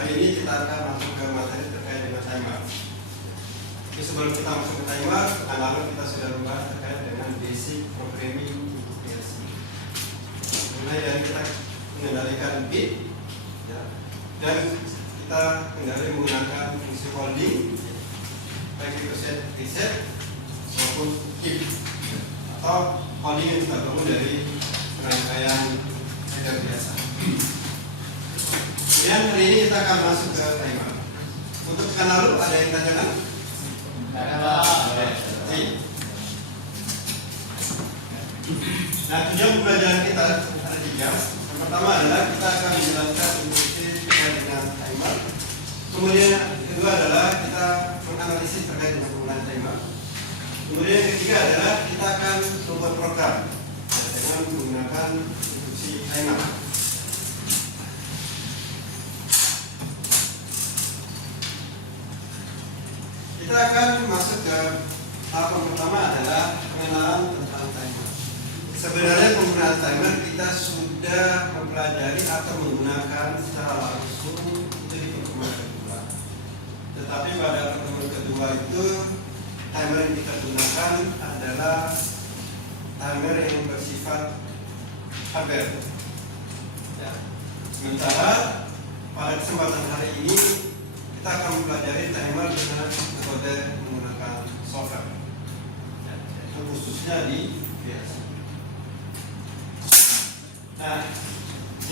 hari ini kita akan masuk ke materi terkait dengan timer. Jadi sebelum kita masuk ke timer, lalu kita sudah membahas terkait dengan basic programming untuk PLC. Mulai dari kita mengendalikan bit, ya, dan kita kendali menggunakan fungsi holding, baik itu set, reset, maupun keep, atau holding yang kita bangun dari rangkaian header biasa. Kemudian hari ini kita akan masuk ke timer. Untuk kenal dulu, ada yang tanyakan? Nah, tujuan pembelajaran kita ada 3. Yang pertama adalah kita akan menjelaskan fungsi terkait dengan timer. Kemudian yang kedua adalah kita menganalisis terkait dengan penggunaan timer. Kemudian yang ketiga adalah kita akan membuat program dengan menggunakan fungsi timer. Kita akan masuk ke tahap yang pertama adalah pengenalan tentang timer. Sebenarnya penggunaan timer kita sudah mempelajari atau menggunakan secara langsung itu di pertemuan kedua. Tetapi pada pertemuan kedua itu timer yang kita gunakan adalah timer yang bersifat hardware. Ya. Sementara pada kesempatan hari ini kita akan mempelajari timer dengan metode menggunakan software, ya, khususnya di PLC. Nah,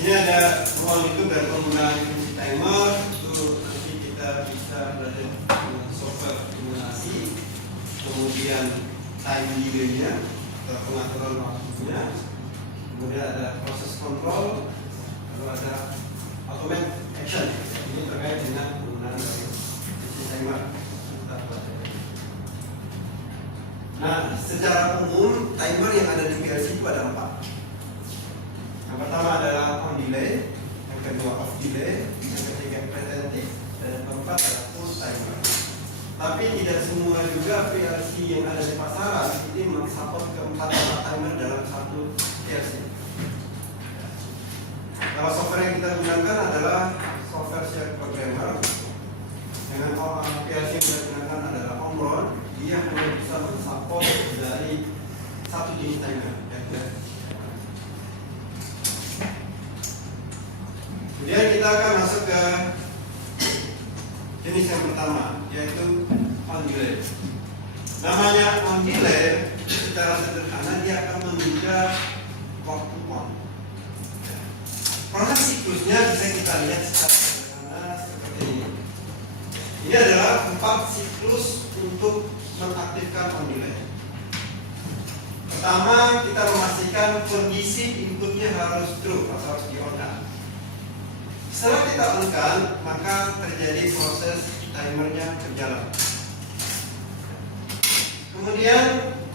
ini ada ruang itu dari penggunaan fungsi timer. Itu nanti kita bisa belajar dengan software simulasi, kemudian time delay-nya atau pengaturan waktunya, kemudian ada proses kontrol, lalu ada automate action. Ini terkait dengan penggunaan fungsi timer. Nah, secara umum timer yang ada di PLC itu ada 4. Yang pertama adalah on delay, yang kedua off delay, yang ketiga preventive, dan yang keempat adalah push timer. Tapi tidak semua juga PLC yang ada di pasaran ini mensupport keempat timer dalam satu PLC. Kalau software yang kita gunakan adalah software shared programmer. Dengan PLC yang kita gunakan adalah Omron. Dia hanya bisa mensupport dari satu jenis timer. Kemudian kita akan masuk ke jenis yang pertama, yaitu on delay. Namanya on delay secara sederhana dia akan menunda waktu on. Proses siklusnya bisa kita lihat secara sederhana seperti ini. Ini adalah 4 siklus untuk mengaktifkan on delay. Pertama, kita memastikan kondisi inputnya harus true atau harus di-on-kan. Setelah kita on-kan, maka terjadi proses timernya berjalan. Kemudian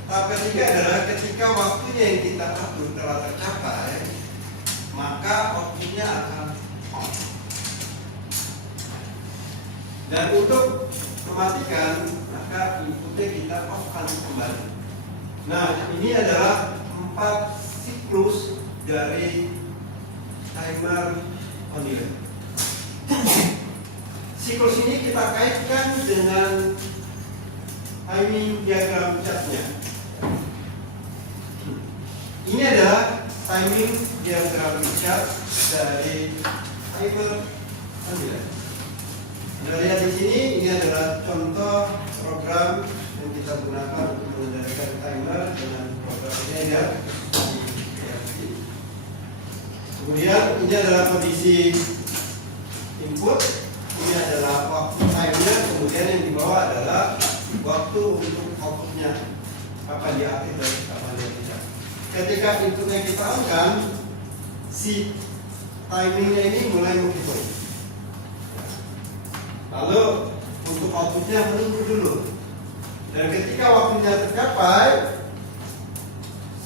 tahap ketiga adalah ketika waktunya yang kita atur telah tercapai, maka outputnya akan on. Dan untuk mematikan, maka inputnya kita off-kan kembali. Nah, ini adalah 4 siklus dari timer on delay. Siklus ini kita kaitkan dengan timing diagram chartnya. Ini adalah timing diagram chart dari timer on delay. Anda lihat di sini, ini adalah contoh program yang kita gunakan untuk mengendalikan timer dengan program header di PLC. Kemudian ini adalah kondisi input, ini adalah waktu time-nya, kemudian yang di bawah adalah waktu untuk outputnya, kapan dia aktif dan kapan dia tidak. Ketika inputnya kita on-kan, si timingnya ini mulai menghitung. Lalu untuk outputnya menunggu dulu. Dan ketika waktunya tercapai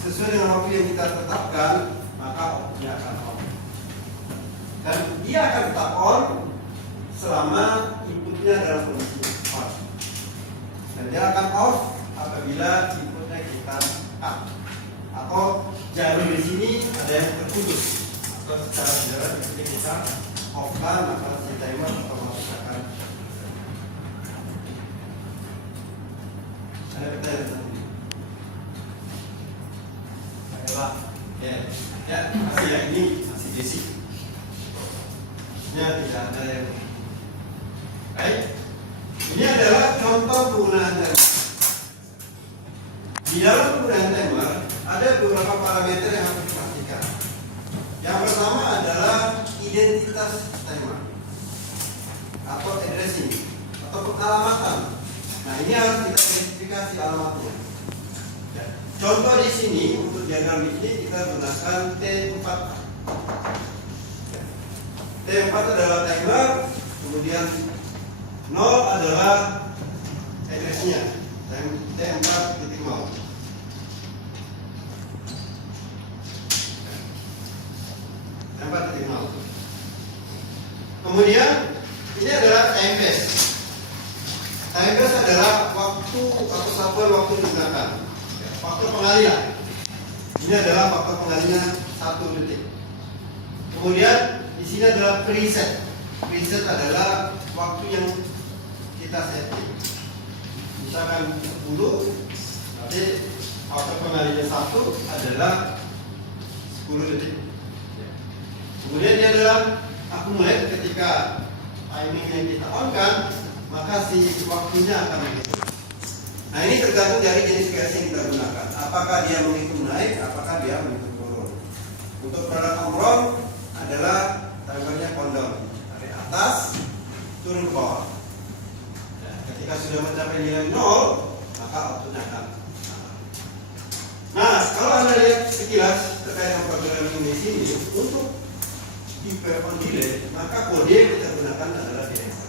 sesuai dengan waktu yang kita tetapkan, maka outputnya akan on. Dan dia akan tetap on selama inputnya dalam kondisi on. Dan dia akan off apabila inputnya kita up. Atau jalur di sini ada yang terputus. Atau secara sederhana kita off-kan, maka si timer otomatis akan. Ada pertanyaan tadi? Ada Pak? Ya, masih ya, ini masih basic. Ya, tidak ada yang. Baik, ini adalah contoh penggunaan timer. Di dalam penggunaan timer ada beberapa parameter yang harus diperhatikan. Yang pertama adalah identitas timer atau addressing atau pengalamatan. Nah, ini harus kita identifikasi alamatnya. Ya. Contoh di sini untuk diagram ini kita gunakan T4. Ya. T4 adalah timer, kemudian 0 adalah addressnya, T4.0. Kemudian ini adalah time base. Time base adalah waktu atau satuan waktu digunakan. Faktor pengalihan. Ini adalah faktor pengalihan 1 detik. Kemudian di sini adalah preset. Preset adalah waktu yang kita setting. Misalkan 10, nanti faktor pengalihan 1 adalah 10 detik. Kemudian dia adalah accumulate ketika timing yang kita on kan, maka si waktunya akan begitu. Nah, ini tergantung dari jenis QS yang kita gunakan. Apakah dia menghitung naik, apakah dia menghitung turun. Untuk produk Omron adalah timernya countdown dari atas turun ke bawah. Ya, ketika sudah mencapai nilai 0, maka outputnya akan. Nah, kalau Anda lihat sekilas terkait dengan programming di sini, untuk tipe on delay, maka kode yang kita gunakan adalah DST.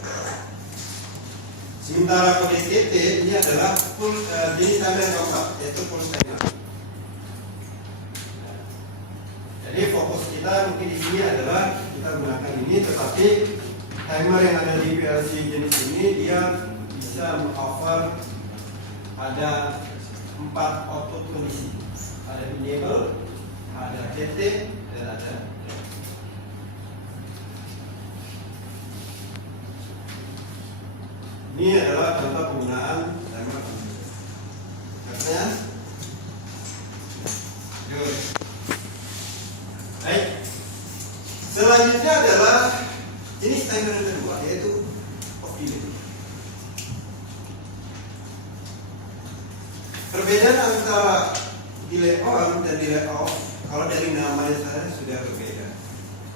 Sementara kode STT ini adalah full jenis timer yang keempat, yaitu full timer. Jadi fokus kita mungkin di sini adalah kita gunakan ini, tetapi timer yang ada di PLC jenis ini dia bisa meng-cover ada 4 output kondisi. Ada enable, ada TT, dan ada. Ini adalah contoh penggunaan timer. Pertanyaan? Good. Baik. Selanjutnya adalah jenis timer yang kedua, yaitu off delay. Perbedaan antara delay on dan delay off, kalau dari namanya saja sudah berbeda.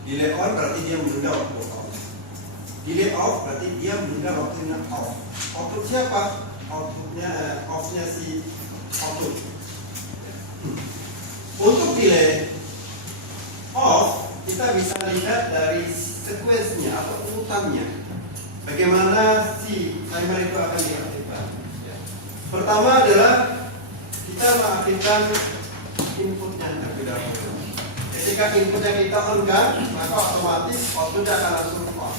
Delay on berarti dia menunda waktu on. Delay off berarti dia menunda waktunya off. Output siapa? Outputnya off-nya si output. Untuk delay off kita bisa lihat dari sekuensinya atau urutannya. Bagaimana si timer itu akan diaktifkan. Pertama adalah kita mengaktifkan inputnya terlebih dahulu. Ketika inputnya kita on kan, maka otomatis outputnya akan langsung on.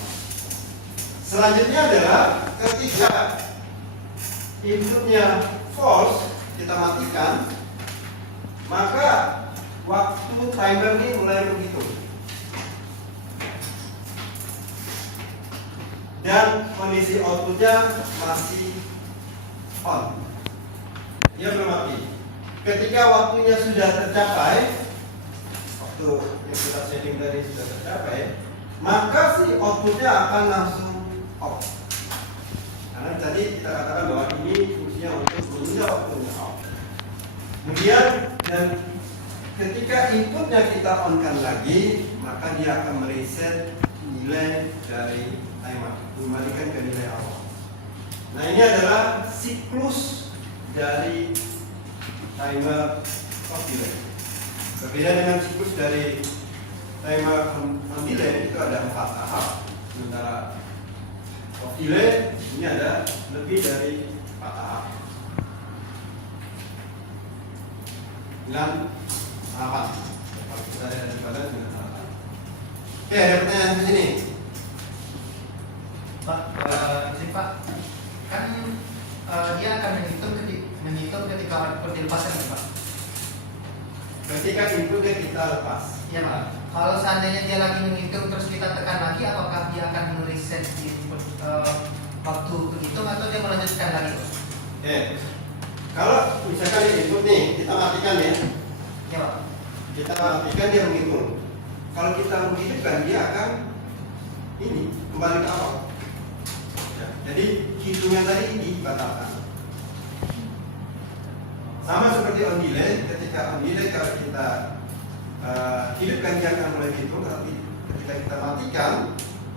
Selanjutnya adalah ketika inputnya false kita matikan, maka waktu timer ini mulai menghitung dan kondisi outputnya masih on, dia belum mati. Ketika waktunya sudah tercapai, waktu yang kita setting tadi sudah tercapai, maka si outputnya akan langsung off. Karena tadi kita katakan bahwa ini fungsinya untuk menunda waktunya off. Kemudian dan ketika inputnya kita on-kan lagi, maka dia akan mereset nilai dari timer, kembalikan ke nilai awal. Nah, ini adalah siklus dari timer off delay. Berbeda dengan siklus dari timer on delay, itu ada 4 tahap. Sementara off delay ini ada lebih dari 4 tahap. Dengan tahapan. Kalau kita lihat dari pada dengan tahapan. Oke, ada pertanyaan di sini. Pak, Pak, kan dia akan menghitung ketika output dilepaskan, Pak. Ketika inputnya kita lepas. Iya, Pak. Kalau seandainya dia lagi menghitung terus kita tekan lagi, mati, apakah dia akan mereset di waktu berhitung atau dia melanjutkan lagi? Oke. Kalau misalkan input nih, kita matikan ya. Ya Pak. Kita matikan, dia menghitung. Kalau kita menghidupkan, dia akan ini kembali ke awal. Ya, jadi hitungan tadi dibatalkan. Sama seperti on delay, ketika on delay kalau kita hidupkan dia akan mulai hitung, tapi ketika kita matikan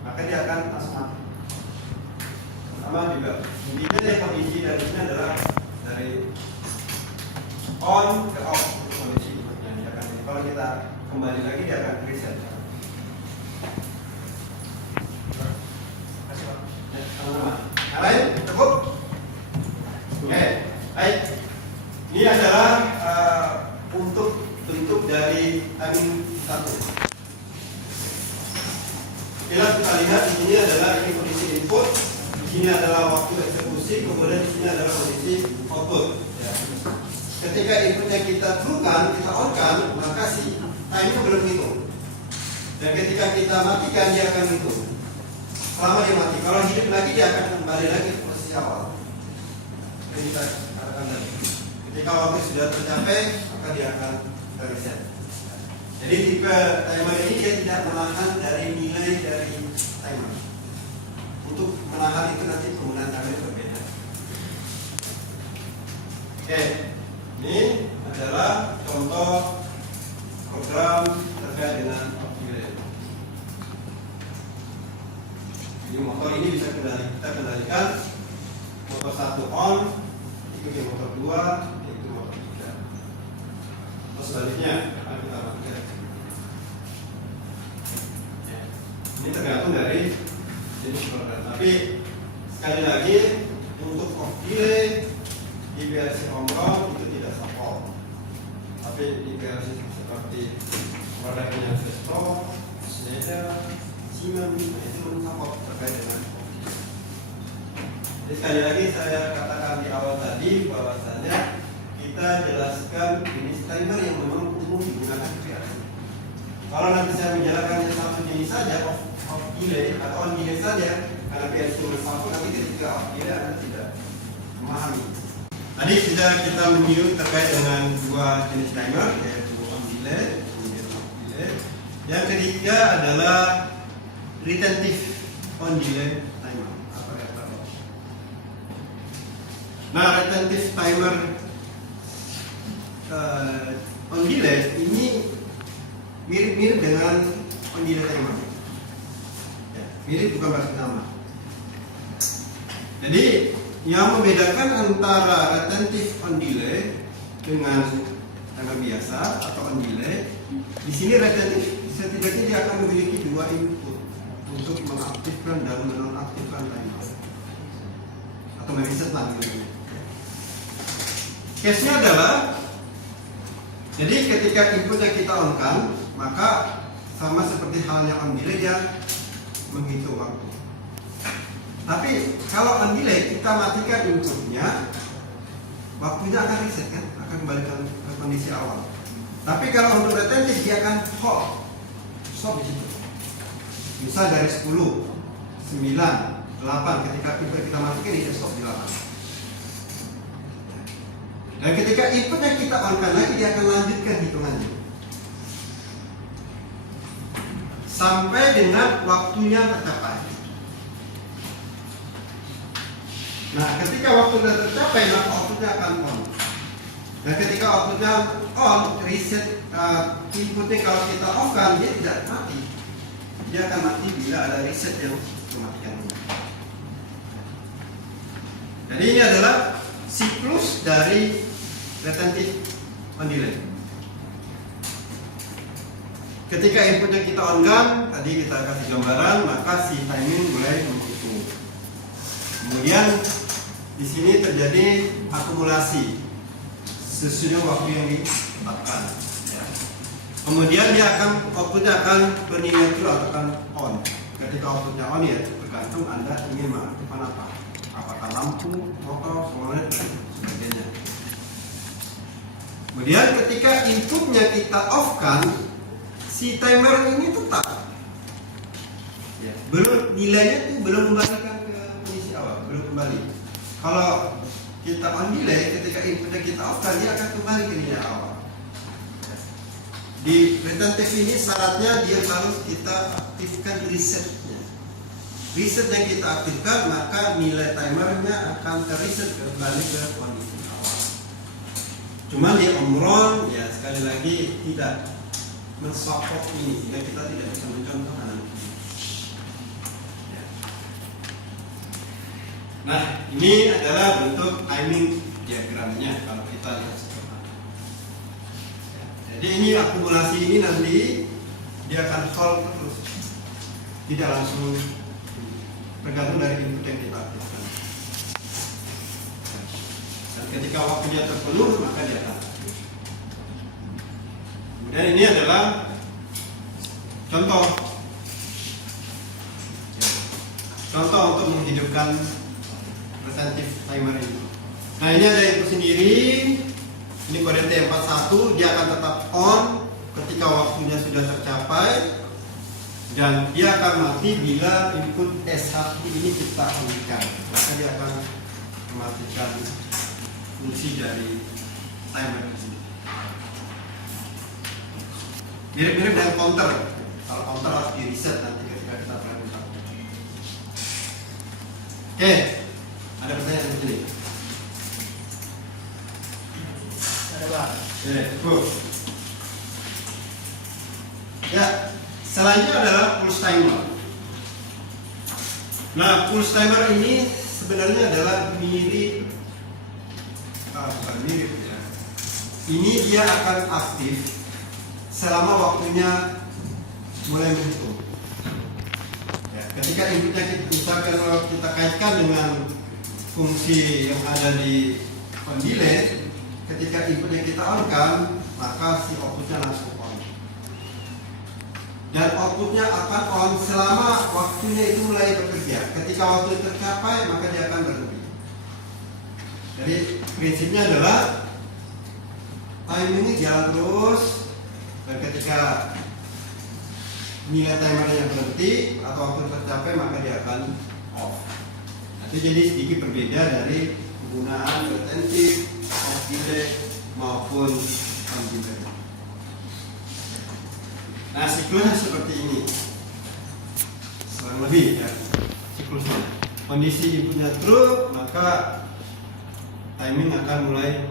maka dia akan langsung mati. Sama juga intinya kondisi dari sini adalah dari on ke off kondisi. Kalau kita kembali lagi dia akan reset. Sama-sama. Yang lain cukup? Oke, baik. Ini adalah untuk bentuk dari timing 1. Jelas kita lihat di sini adalah ini kondisi input, di sini adalah waktu eksekusi, kemudian di sini adalah kondisi output. Ya. Ketika inputnya kita true-kan, kita on-kan, maka si time-nya belum hitung. Dan ketika kita matikan, dia akan hitung. Selama dia mati, kalau hidup lagi dia akan kembali lagi ke posisi awal. Yang kita katakan tadi. Ketika waktu sudah tercapai, maka dia akan reset. Jadi tipe timer ini dia tidak menahan dari nilai dari timer. Untuk menahan itu nanti penggunaan timer berbeda. Oke, ini adalah contoh program terkait dengan delay. Jadi motor ini bisa kita kendalikan motor 1 on, itu motor 2, itu motor 3. Terus sebaliknya akan kita matikan. Ini tergantung dari jenis program. Tapi sekali lagi untuk off delay di versi on itu tidak support. Tapi di versi seperti produknya Vestor, Schneider, Siemens itu support terkait dengan off delay. Jadi sekali lagi saya katakan di awal tadi bahwasanya kita jelaskan jenis timer yang memang umum digunakan di VRC. Kalau nanti saya menjelaskan satu jenis saja off delay atau on delay saja, karena VRC cuma satu, nanti ketika off delay Anda tidak memahami. Tadi sudah kita review terkait dengan dua jenis timer, yaitu on delay, kemudian off delay. Yang ketiga adalah retentive on delay timer. Nah, retentive timer on delay ini mirip-mirip dengan on delay timer. Ya, mirip bukan berarti sama. Jadi yang membedakan antara retentive on delay dengan timer biasa atau on delay, di sini retentive setidaknya dia akan memiliki dua input untuk mengaktifkan dan menonaktifkan timer atau mereset timer. Case-nya adalah, jadi ketika inputnya kita on-kan, maka sama seperti halnya on delay dia menghitung waktu. Tapi kalau on delay kita matikan inputnya, waktunya akan reset kan, akan kembalikan ke kondisi awal. Tapi kalau untuk retentive dia akan hold, stop di situ. Misal dari 10, 9, 8 ketika input kita matikan dia stop di 8. Dan ketika inputnya kita on-kan lagi, dia akan lanjutkan hitungannya sampai dengan waktunya tercapai. Nah, ketika waktunya tercapai, maka outputnya akan on. Dan ketika outputnya on, reset inputnya kalau kita off-kan, dia tidak mati. Dia akan mati bila ada reset yang mematikannya. Jadi ini adalah siklus dari retentive on delay. Ketika inputnya kita on-kan, tadi kita kasih gambaran, maka si timing mulai menghitung. Kemudian di sini terjadi akumulasi sesudah waktu yang ditetapkan. Ya. Kemudian dia akan outputnya akan bernilai true atau akan on. Ketika outputnya on ya tergantung Anda ingin mengaktifkan apa. Apakah lampu, motor, solar, dan sebagainya. Kemudian ketika inputnya kita off-kan, si timer ini tetap. Ya, belum nilainya tuh belum kembalikan ke kondisi awal, belum kembali. Kalau kita on delay, ketika inputnya kita off kan dia akan kembali ke nilai awal. Di retentive ini syaratnya dia harus kita aktifkan resetnya. Reset yang kita aktifkan maka nilai timernya akan terreset kembali ke kondisi awal. Cuma di omron ya sekali lagi tidak mensupport ini sehingga kita tidak bisa mencontohkan nanti. Ya. Nah ini adalah bentuk timing diagramnya kalau kita lihat seperti ini. Ya. Jadi ini akumulasi ini nanti dia akan hold terus, tidak langsung tergantung dari input yang kita aktifkan. Dan ketika waktunya terpenuh maka dia akan aktif. Kemudian ini adalah contoh untuk menghidupkan retentive timer ini. Nah ini ada input sendiri. Ini kode T41 dia akan tetap on ketika waktunya sudah tercapai. Dan dia akan mati bila input S1 ini kita on-kan. Maka dia akan mematikan fungsi dari timer ini. Mirip-mirip dengan counter. Kalau counter harus di reset nanti ketika kita perintah. Oke, ada pertanyaan di sini? Ada Pak. Oke, cukup. Ya. Selanjutnya adalah pulse timer. Nah, pulse timer ini sebenarnya adalah mirip, bukan mirip ya. Ini dia akan aktif selama waktunya mulai menghitung. Ya, ketika inputnya misalkan kita kaitkan dengan fungsi yang ada di on delay, ketika inputnya kita on-kan, maka si outputnya langsung on. Dan outputnya akan on selama waktunya itu mulai bekerja. Ketika waktu tercapai maka dia akan berhenti. Jadi prinsipnya adalah timingnya jalan terus, dan ketika nilai timernya berhenti atau waktu tercapai maka dia akan off. Nanti jadi sedikit berbeda dari penggunaan retentive, off delay maupun on delay. Nah, siklusnya seperti ini, kurang lebih ya siklusnya. Kondisi inputnya true, maka timing akan mulai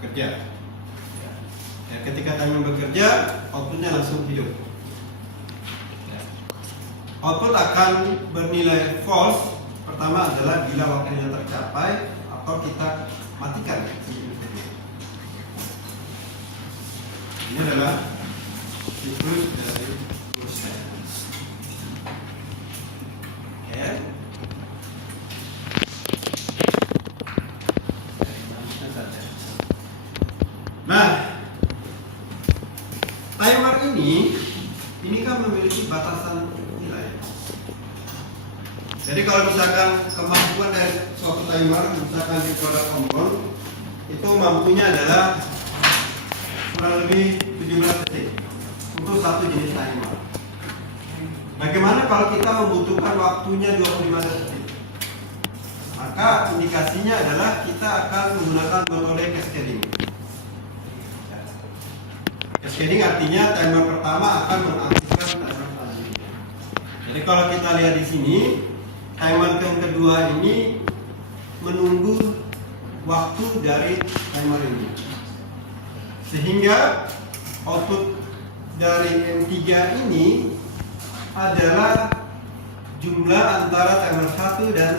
bekerja. Ya, ketika timing bekerja, outputnya langsung hidup. Ya. Output akan bernilai false. Pertama adalah bila waktunya tercapai atau kita matikan. Ini adalah siklus dari proses. Oke. Nah, timer ini kan memiliki batasan nilai. Jadi kalau misalkan kemampuan dari suatu timer, misalkan di produk omron, itu mampunya adalah kurang lebih 17 detik untuk satu jenis timer. Bagaimana kalau kita membutuhkan waktunya 25 detik? Maka indikasinya adalah kita akan menggunakan metode cascading. Cascading artinya timer pertama akan mengaktifkan timer selanjutnya. Jadi kalau kita lihat di sini, timer yang kedua ini menunggu waktu dari timer ini, sehingga output dari M3 ini adalah jumlah antara timer 1 dan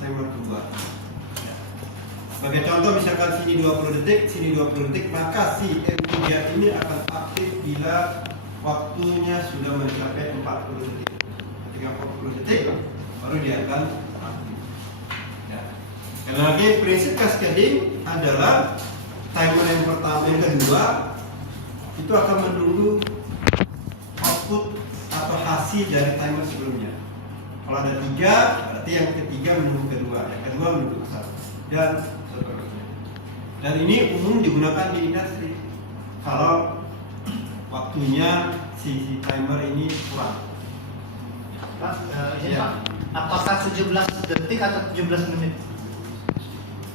timer 2. Sebagai contoh misalkan sini 20 detik, sini 20 detik, maka si M3 ini akan aktif bila waktunya sudah mencapai 40 detik. Ketika 40 detik baru dia akan aktif. Ya. Sekali lagi prinsip cascading adalah timer yang pertama, yang kedua itu akan menunggu output atau hasil dari timer sebelumnya. Kalau ada 3, berarti yang ketiga menunggu kedua, yang kedua menunggu satu, dan seterusnya. Dan ini umum digunakan di industri. Kalau waktunya si timer ini kurang. Pak, izin Ya. Pak, apakah 17 detik atau 17 menit?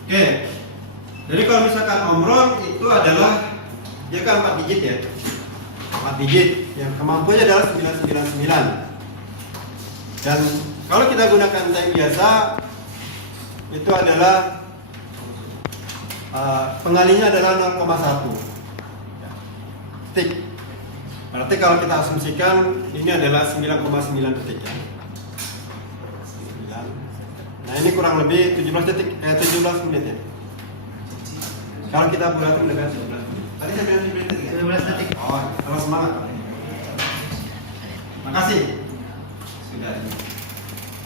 Oke, jadi kalau misalkan omron itu adalah dia kan 4 digit ya, 4 digit yang kemampuannya adalah 999. Dan kalau kita gunakan time biasa itu adalah pengalinya adalah 0,1 detik. Berarti kalau kita asumsikan ini adalah 9,9 detik ya. 9. Nah ini kurang lebih 17 menit ya. Kalau kita bulatkan dengan 17 menit. Tadi saya bilang 17 detik ya? 17 detik. Oh, terus semangat. Makasih. Sudah.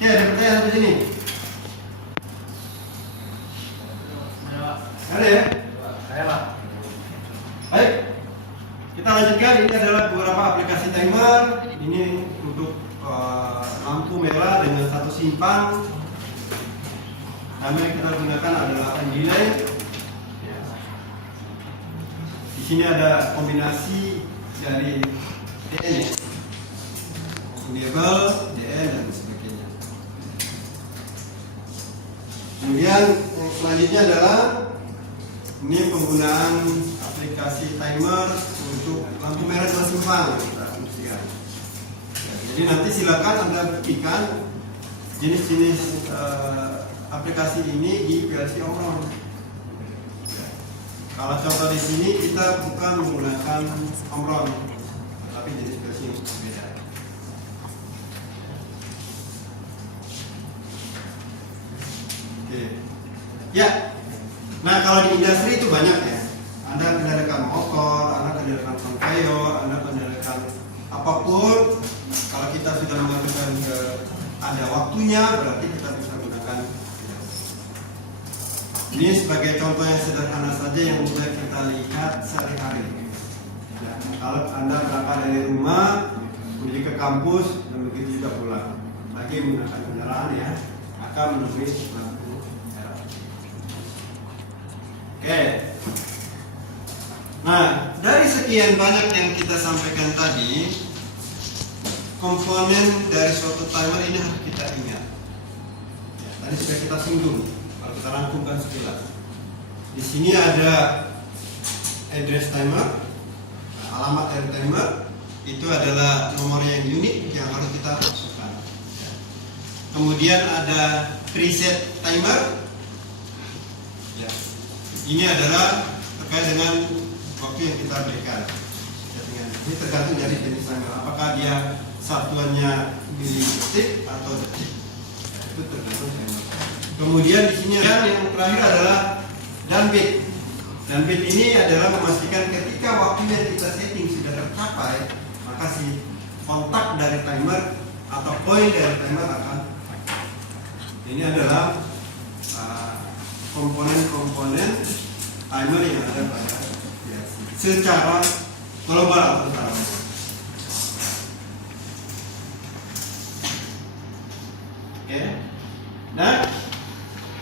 Oke, ada pertanyaan sampai sini? Ada Pak. Ada ya? Ada Pak. Baik. Kita lanjutkan, ini adalah beberapa aplikasi timer. Ini untuk lampu merah dengan satu simpang. Timer yang kita gunakan adalah time delay. Di sini ada kombinasi dari DN ya, enable, DN dan sebagainya. Kemudian yang selanjutnya adalah ini penggunaan aplikasi timer untuk lampu merah dua simpang. Jadi nanti silakan Anda buktikan jenis-jenis aplikasi ini di PLC Omron. Kalau contoh di sini kita bukan menggunakan Omron, tapi jenis PLC yang berbeda. Oke. Ya. Nah kalau di industri itu banyak ya. Anda kendalikan motor, Anda kendalikan conveyor, Anda kendalikan apapun. Kalau kita sudah mengajukan ke ada waktunya, berarti kita bisa gunakan. Ini sebagai contoh yang sederhana saja yang mudah kita lihat sehari-hari. Ya, kalau Anda berangkat dari rumah menuju ke kampus dan begitu juga pulang, lagi menggunakan kendaraan ya, akan menemui lampu merah. Oke. Nah, dari sekian banyak yang kita sampaikan tadi, komponen dari suatu timer ini harus kita ingat. Ya, tadi sudah kita singgung. Kalau kita rangkumkan sekilas, di sini ada address timer, alamat dari timer, itu adalah nomor yang unik yang harus kita masukkan. Ya. Kemudian ada preset timer. Ya. Ini adalah terkait dengan waktu yang kita berikan. Ini tergantung dari jenis timer. Apakah dia satuannya milidetik atau detik? Itu tergantung timer. Kemudian di sini yang terakhir adalah done bit. Done bit ini adalah memastikan ketika waktu yang kita setting sudah tercapai, maka si kontak dari timer atau poin dari timer akan. Ini adalah komponen-komponen timer yang ada pada secara global atau secara umum. Oke. Nah,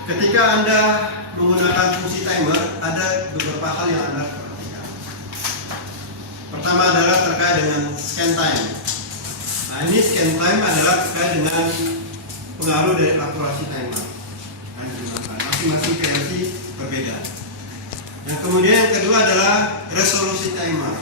ketika Anda menggunakan fungsi timer, ada beberapa hal yang Anda perhatikan. Pertama adalah terkait dengan scan time. Nah, ini scan time adalah terkait dengan pengaruh dari akurasi timer. Masing-masing PLC berbeda. Nah, kemudian yang kedua adalah resolusi timer.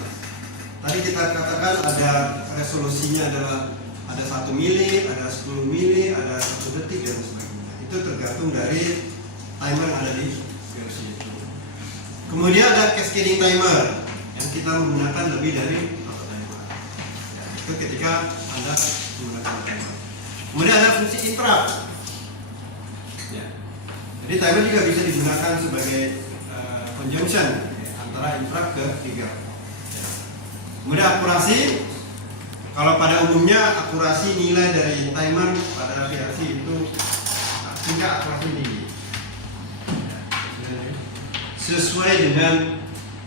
Tadi kita katakan ada resolusinya adalah ada 1 mili, ada 10 mili, ada 1 detik dan sebagainya. Itu tergantung dari timer yang ada di PLC itu. Kemudian ada cascading timer yang kita menggunakan lebih dari satu timer. Ya, itu ketika Anda menggunakan timer. Kemudian ada fungsi interrupt. Ya. Jadi timer juga bisa digunakan sebagai conjunction ya, antara interrupt ke trigger. Ya. Kemudian akurasi. Kalau pada umumnya akurasi nilai dari timer pada PLC itu tingkat akurasi tinggi. Sesuai dengan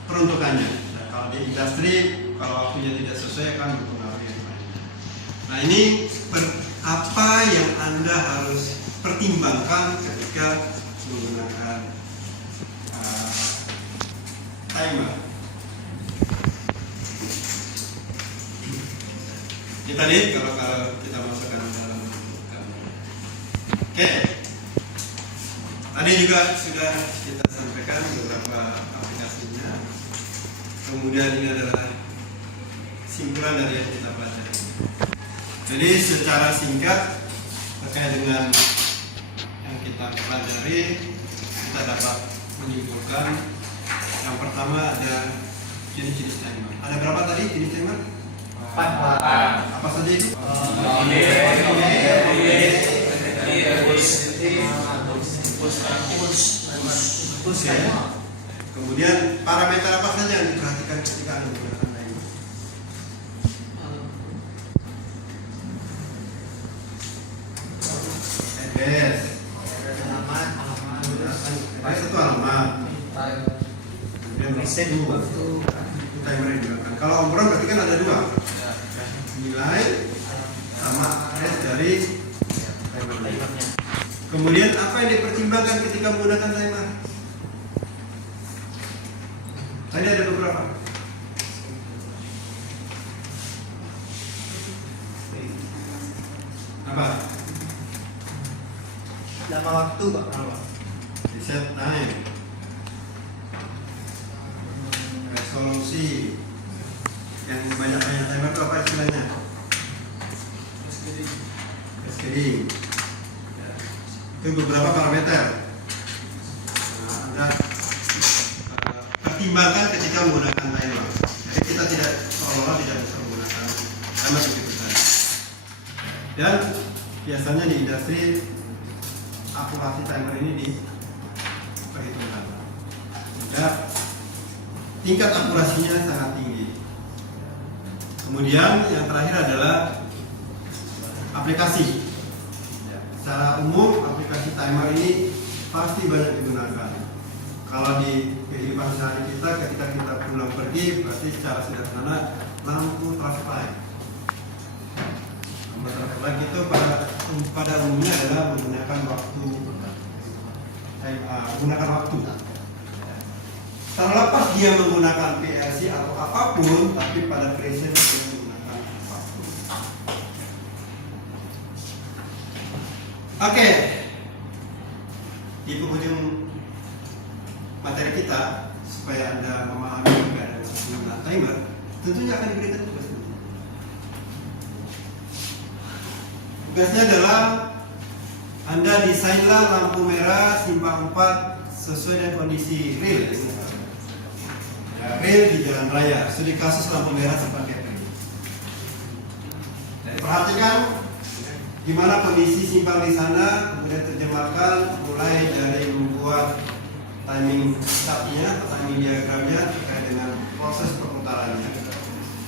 peruntukannya. Nah, kalau di industri, kalau waktunya tidak sesuai akan mempengaruhi yang lain. Nah, ini apa yang Anda harus pertimbangkan ketika menggunakan timer. Kita lihat kalau kita masukkan dalam Oke. Tadi juga sudah kita sampaikan beberapa aplikasinya. Kemudian ini adalah simpulan dari yang kita pelajari. Jadi secara singkat terkait dengan yang kita pelajari, kita dapat menyimpulkan yang pertama ada jenis-jenis timer. Ada berapa tadi jenis timer? 4. Apa saja itu? Kemudian parameter apa saja yang diperhatikan ketika Anda menggunakan timer? Address. Address itu alamat. Kemudian waktu timer yang digunakan. Kalau obrolan berarti kan ada 2. Nilai sama address dari timernya. Kemudian apa yang dipertimbangkan ketika menggunakan timer? Tadi ada beberapa. Apa? Lama waktu Pak. Reset time. Resolusi. Yang banyak-banyak timer itu apa istilahnya? Cascading. Itu beberapa parameter. Nah, Anda pertimbangkan ketika menggunakan timer. Jadi kita tidak seolah-olah tidak bisa menggunakan timer begitu saja. Dan biasanya di industri akurasi timer ini diperhitungkan. Dan tingkat akurasinya sangat tinggi. Kemudian yang terakhir adalah aplikasi. Secara umum aplikasi timer ini pasti banyak digunakan. Kalau di kehidupan sehari kita, ketika kita pulang pergi, berarti secara sederhana lampu traffic light. Lampu traffic light itu pada umumnya adalah menggunakan waktu. Terlepas dia menggunakan PLC atau apapun, tapi pada prinsip dia menggunakan waktu. Oke, di penghujung materi kita, supaya Anda memahami keadaan penggunaan timer, tentunya akan diberikan tugas. Tugasnya adalah Anda desainlah lampu merah simpang 4 sesuai dengan kondisi real. Ya, real di jalan raya. Studi kasus lampu merah simpang Kepri. Jadi perhatikan gimana kondisi simpang di sana, kemudian terjemahkan mulai dari membuat timing chartnya atau timing diagramnya terkait dengan proses perputarannya.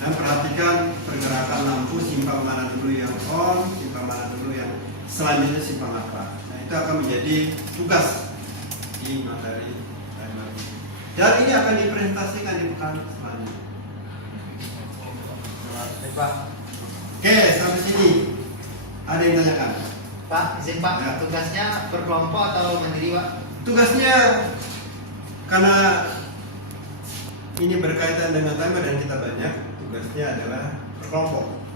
Dan perhatikan pergerakan lampu simpang mana dulu yang on, simpang mana dulu yang selanjutnya simpang apa. Nah, itu akan menjadi tugas di materi timer. Dan ini akan dipresentasikan di pekan selanjutnya. Pak. Oke, sampai sini. Ada yang tanyakan? Pak, izin Pak, Ya. tugasnya berkelompok atau mandiri Pak? Tugasnya karena ini berkaitan dengan timer dan kita banyak, tugasnya adalah berkelompok.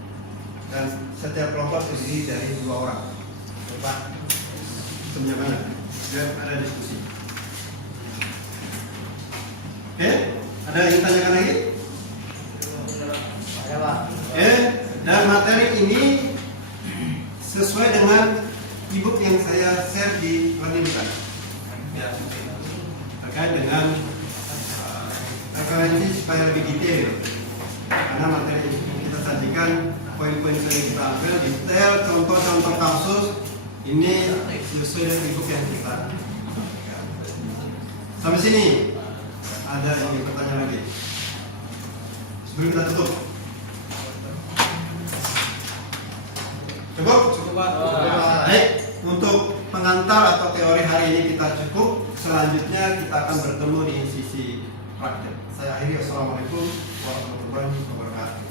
Dan setiap kelompok terdiri dari 2 orang. Pak, semuanya mana? Biar ada diskusi. Oke, ada yang tanyakan lagi? Ada Pak. Oke, dan materi ini sesuai dengan e-book yang saya share di Learning.Bukan. Ya, terkait dengan referensi supaya lebih detail. Karena materi yang kita sajikan, poin-poin yang kita ambil detail, contoh-contoh kasus ini sesuai dengan e-book yang kita. Sampai sini ada yang ingin bertanya lagi sebelum kita tutup? Cukup? Pak. Baik, untuk pengantar atau teori hari ini kita cukup. Selanjutnya kita akan bertemu di sisi praktek. Saya akhiri. Assalamualaikum warahmatullahi wabarakatuh.